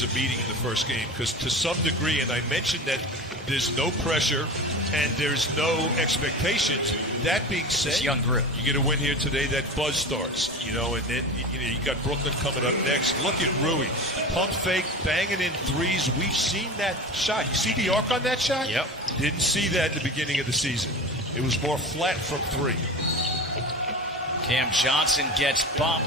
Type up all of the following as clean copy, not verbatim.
was a meeting in the first game because to some degree, and I mentioned that there's no pressure and there's no expectations. That being said, it's young group. You get a win here today, that buzz starts, and then you got Brooklyn coming up next. Look at Rui, pump fake, banging in threes. We've seen that shot. You see the arc on that shot? Yep. Didn't see that in the beginning of the season. It was more flat from three. Cam Johnson gets bumped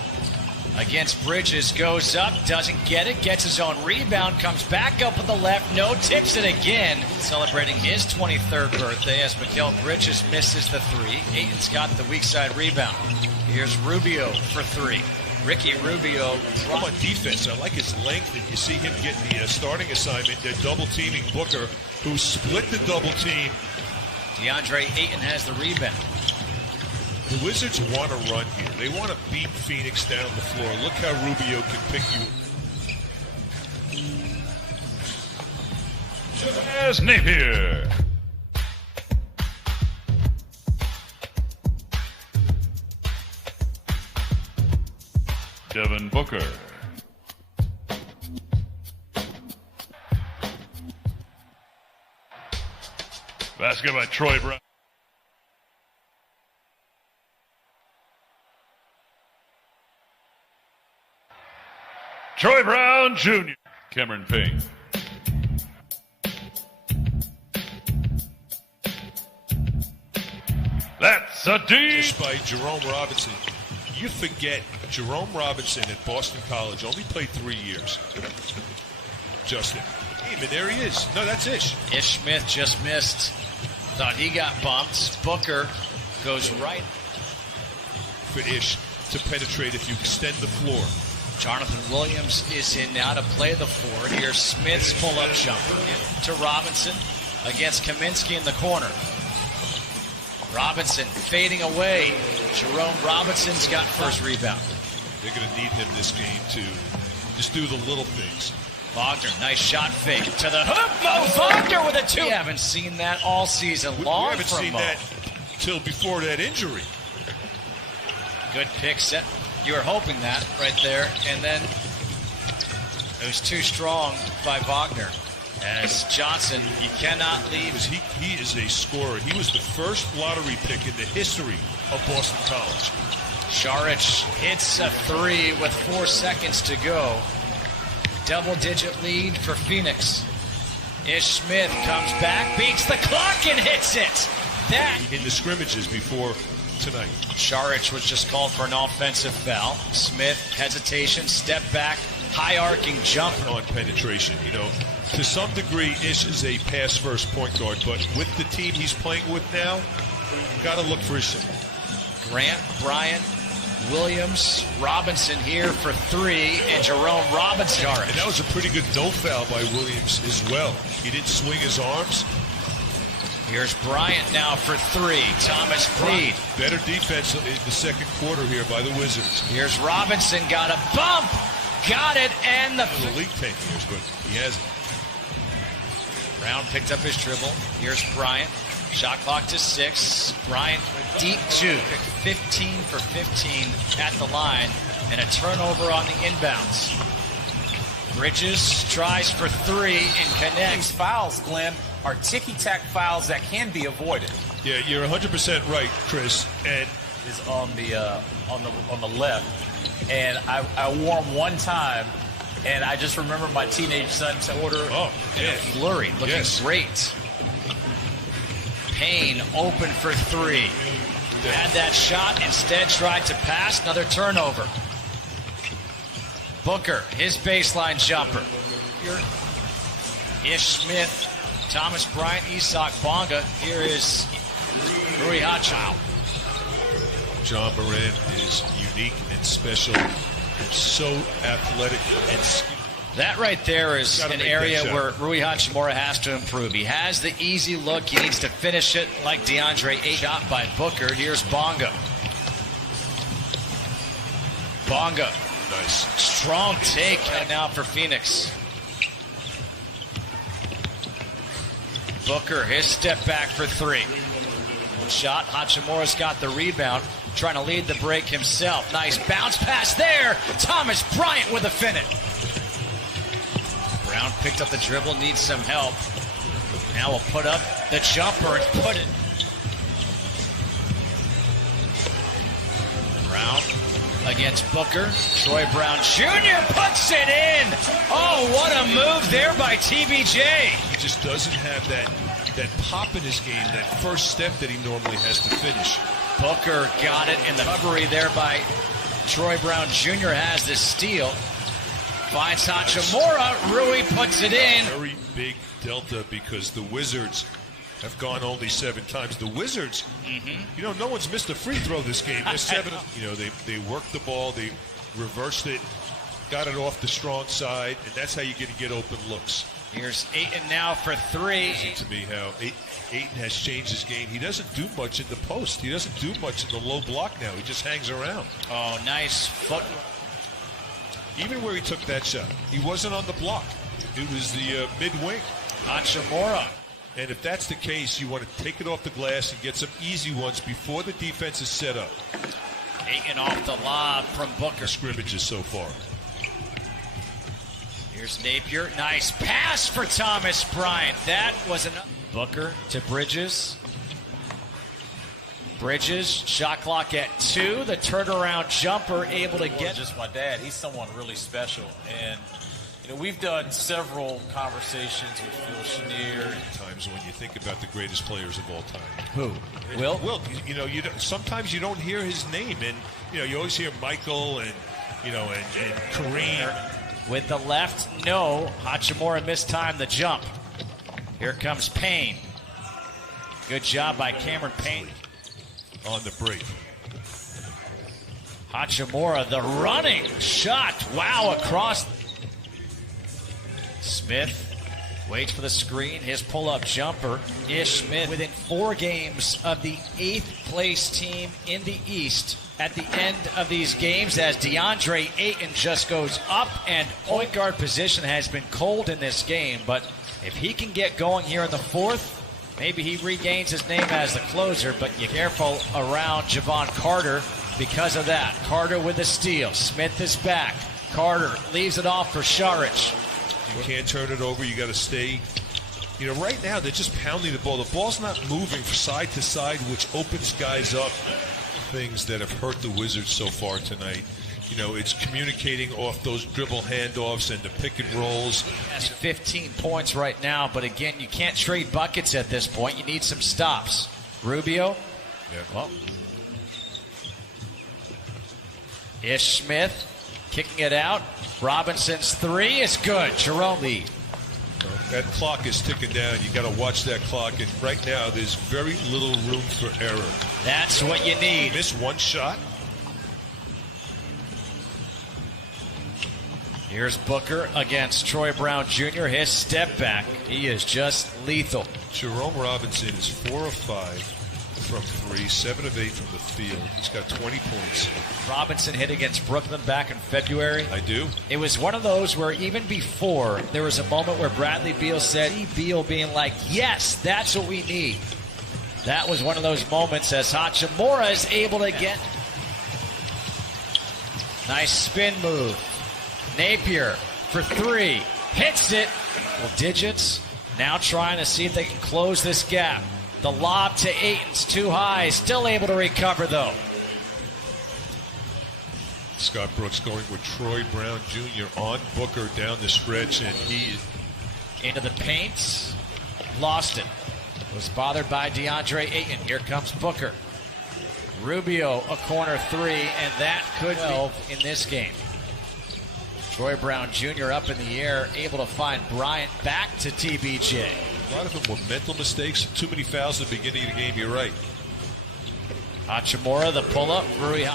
against Bridges, goes up, doesn't get it, gets his own rebound, comes back up with the left, no, tips it again. Celebrating his 23rd birthday as Mikal Bridges misses the three. Ayton's got the weak side rebound. Here's Rubio for three. Ricky Rubio. On defense, I like his length, and you see him getting the starting assignment. They're double-teaming Booker, who split the double team. DeAndre Ayton has the rebound. The Wizards want to run here. They want to beat Phoenix down the floor. Look how Rubio can pick you. As Napier. Devin Booker. Basket by Troy Brown. Troy Brown Jr. Cameron Payne. That's a deep. Just by Jerome Robinson. You forget Jerome Robinson at Boston College only played 3 years. Justin. Hey, but there he is. No, that's Ish. Ish Smith just missed. Thought he got bumped. Booker goes right. For Ish to penetrate if you extend the floor. Jonathan Williams is in now to play the four. Here's Smith's pull-up jumper to Robinson against Kaminsky in the corner. Robinson fading away. Jerome Robinson's got first rebound. They're going to need him this game to just do the little things. Wagner, nice shot fake to the hoop. Mo Wagner with a two. We haven't seen that all season long. We haven't seen that till before that injury. Good pick set. You were hoping that right there, and then it was too strong by Wagner. As Johnson, you cannot leave. He is a scorer. He was the first lottery pick in the history of Boston College. Saric hits a three with 4 seconds to go. Double-digit lead for Phoenix. Ish Smith comes back, beats the clock, and hits it. That in the scrimmages before tonight. Saric was just called for an offensive foul. Smith, hesitation, step back, high arcing jump. On penetration, to some degree, Ish is a pass-first point guard, but with the team he's playing with now, got to look for his. Grant, Bryant, Williams, Robinson here for three, and Jerome Robinson. And that was a pretty good no foul by Williams as well. He didn't swing his arms. Here's Bryant now for three. Thomas Reed. Better defense in the second quarter here by the Wizards. Here's Robinson, got a bump. Got it, and the league 10 years, but he hasn't. Brown picked up his dribble. Here's Bryant. Shot clock to 6. Bryant deep two. 15 for 15 at the line, and a turnover on the inbounds. Bridges tries for three and connects. These fouls, Glenn, are ticky-tack fouls that can be avoided. Yeah, you're 100% right, Chris. And is on the left, and I wore them one time, and I just remember my teenage son's order. Oh, yeah, flurry, looking great. Payne open for three. Had that shot, instead tried to pass. Another turnover. Booker, his baseline jumper. Ish Smith, Thomas Bryant, Isak Bonga. Here is Rui Hachimura. John Moran is unique and special and so athletic and that right there is an area where Rui Hachimura has to improve. He has the easy look. He needs to finish it like DeAndre Ayton. Shot by Booker. Here's Bonga. Bonga. Nice. Strong take now for Phoenix. Booker, his step back for three. Shot. Hachimura's got the rebound. Trying to lead the break himself. Nice bounce pass there. Thomas Bryant with a finish. Brown picked up the dribble, needs some help. Now will put up the jumper and put it. Brown against Booker. Troy Brown Jr. puts it in. Oh, what a move there by TBJ. He just doesn't have that pop in his game, that first step that he normally has to finish. Booker got it in the recovery there by Troy Brown Jr. has the steal. Finds Hachimura. Rui puts it in. Very big delta because the Wizards have gone only 7 times. The Wizards, you know, no one's missed a free throw this game. They're 7. You know, they worked the ball, they reversed it, got it off the strong side, and that's how you get open looks. Here's Ayton now for 3. To me, how Ayton has changed his game. He doesn't do much in the post. He doesn't do much in the low block now. He just hangs around. Oh, nice foot. Even where he took that shot, he wasn't on the block. It was the mid-wing. Hachimura. And if that's the case, you want to take it off the glass and get some easy ones before the defense is set up. Ayton off the lob from Booker. Scrimmages so far. Here's Napier. Nice pass for Thomas Bryant. That was enough. Booker to Bridges. Bridges, shot clock at 2. The turnaround jumper able to get. Just my dad. He's someone really special. And, you know, we've done several conversations with Phil Chenier. Times when you think about the greatest players of all time. Who? Wilt? You know, sometimes you don't hear his name. And, you know, you always hear Michael and, you know, and Kareem. With the left, no. Hachimura mistimed the jump. Here comes Payne. Good job by Cameron Payne. On the break. Hachimura, the running shot. Wow, across. Smith waits for the screen. His pull-up jumper. Ish Smith within 4 games of the 8th place team in the East. At the end of these games, as DeAndre Ayton just goes up, and point guard position has been cold in this game. But if he can get going here in the 4th, maybe he regains his name as the closer. But you're careful around Javon Carter because of that. Carter with the steal. Smith is back. Carter leaves it off for Saric. You can't turn it over. You got to stay. You know, right now they're just pounding the ball. The ball's not moving from side to side, which opens guys up. Things that have hurt the Wizards so far tonight. You know, it's communicating off those dribble handoffs and the pick and rolls. Has 15 points right now, but again, you can't trade buckets at this point. You need some stops. Rubio. Yeah. Well. Ish Smith kicking it out. Robinson's 3 is good. Jerome Lee. That clock is ticking down. You got to watch that clock. And right now, there's very little room for error. That's what you need. Miss one shot. Here's Booker against Troy Brown Jr. His step back. He is just lethal. Jerome Robinson is 4 of 5 from 3, 7 of 8 from the field. He's got 20 points. Robinson hit against Brooklyn back in February. I do. It was one of those where even before, there was a moment where Bradley Beal said, Beal being like, yes, that's what we need. That was one of those moments as Hachimura is able to get. Nice spin move. Napier for 3. Hits it. Well, digits. Now trying to see if they can close this gap. The lob to Ayton's too high. Still able to recover, though. Scott Brooks going with Troy Brown Jr. on Booker down the stretch, and he into the paint. Lost it. Was bothered by DeAndre Ayton. Here comes Booker. Rubio, a corner 3, and that could be in this game. Troy Brown Jr. up in the air, able to find Bryant back to TBJ. A lot of them were mental mistakes. Too many fouls at the beginning of the game. You're right. Hachimura, the pull-up. Rui.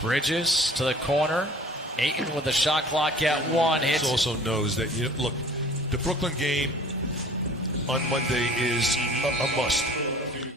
Bridges to the corner. Ayton with the shot clock at 1. He also knows that, look, the Brooklyn game on Monday is a must.